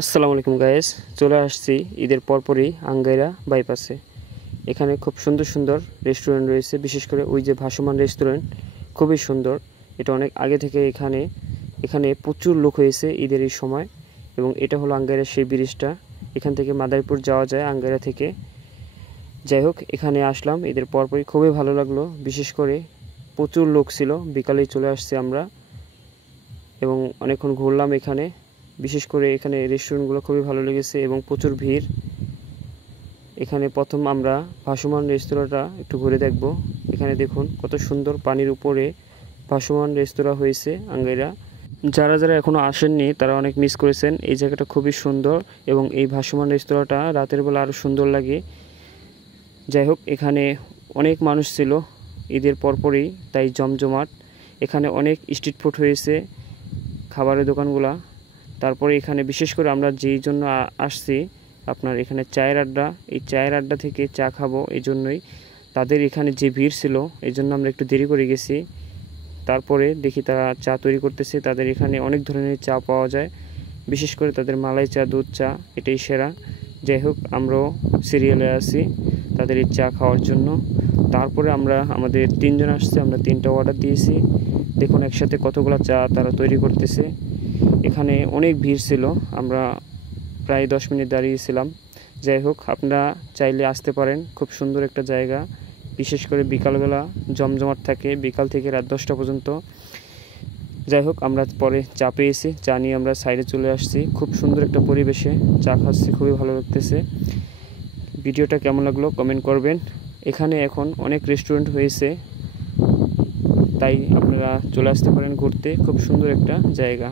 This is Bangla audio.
আসসালামু আলাইকুম গাইস, চলে আসছি ঈদের পরপরই আঙ্গাইরা বাইপাসে। এখানে খুব সুন্দর সুন্দর রেস্টুরেন্ট রয়েছে, বিশেষ করে ওই যে ভাসমান রেস্টুরেন্ট খুবই সুন্দর। এটা অনেক আগে থেকে এখানে প্রচুর লোক হয়েছে ঈদের এই সময়। এবং এটা হলো আঙ্গাইরা সেই ব্রিজটা, এখান থেকে মাদারীপুর যাওয়া যায় আঙ্গাইরা থেকে। যাই হোক, এখানে আসলাম ঈদের পরপরই, খুবই ভালো লাগলো। বিশেষ করে প্রচুর লোক ছিল, বিকালেই চলে আসছি আমরা এবং অনেকক্ষণ ঘুরলাম এখানে। বিশেষ করে এখানে রেস্টুরেন্টগুলো খুবই ভালো লেগেছে এবং প্রচুর ভিড়। এখানে প্রথম আমরা ভাসমান রেস্তোরাঁটা একটু ঘুরে দেখব। এখানে দেখুন কত সুন্দর পানির উপরে ভাসমান রেস্তোরাঁ হয়েছে আঙ্গাইরা। যারা যারা এখনও আসেননি তারা অনেক মিস করেছেন। এই জায়গাটা খুবই সুন্দর এবং এই ভাসমান রেস্তোরাঁটা রাতের বেলা আরও সুন্দর লাগে। যাই হোক, এখানে অনেক মানুষ ছিল ঈদের পরপরই, তাই জমজমাট। এখানে অনেক স্ট্রিট ফুড হয়েছে, খাবারের দোকানগুলা। তারপরে এখানে বিশেষ করে আমরা যেই জন্য আসছি, আপনার এখানে চায়ের আড্ডা, এই চায়ের আড্ডা থেকে চা খাবো, এই জন্যই। তাদের এখানে যে ভিড় ছিল এই জন্য আমরা একটু দেরি করে গেছি। তারপরে দেখি তারা চা তৈরি করতেছে। তাদের এখানে অনেক ধরনের চা পাওয়া যায়, বিশেষ করে তাদের মালাই চা, দুধ চা, এটাই সেরা। যাই হোক, আমরাও সিরিয়ালে আছি তাদের এই চা খাওয়ার জন্য। তারপরে আমাদের তিনজন আসছে, আমরা 3টা অর্ডার দিয়েছি। দেখুন একসাথে কতগুলো চা তারা তৈরি করতেছে। এখানে অনেক ভিড় ছিল, আমরা প্রায় 10 মিনিট দাঁড়িয়েছিলাম। যাই হোক, আপনারা চাইলে আসতে পারেন, খুব সুন্দর একটা জায়গা। বিশেষ করে বিকালবেলা জমজমাট থাকে, বিকাল থেকে রাত 10টা পর্যন্ত। যাই হোক, আমরা পরে চা পেয়েছি, চা নিয়ে আমরা সাইডে চলে আসছি। খুব সুন্দর একটা পরিবেশে চা খাচ্ছি, খুবই ভালো লাগতেছে। ভিডিওটা কেমন লাগলো কমেন্ট করবেন। এখানে এখন অনেক রেস্টুরেন্ট হয়েছে, তাই আপনারা চলে আসতে পারেন ঘুরতে, খুব সুন্দর একটা জায়গা।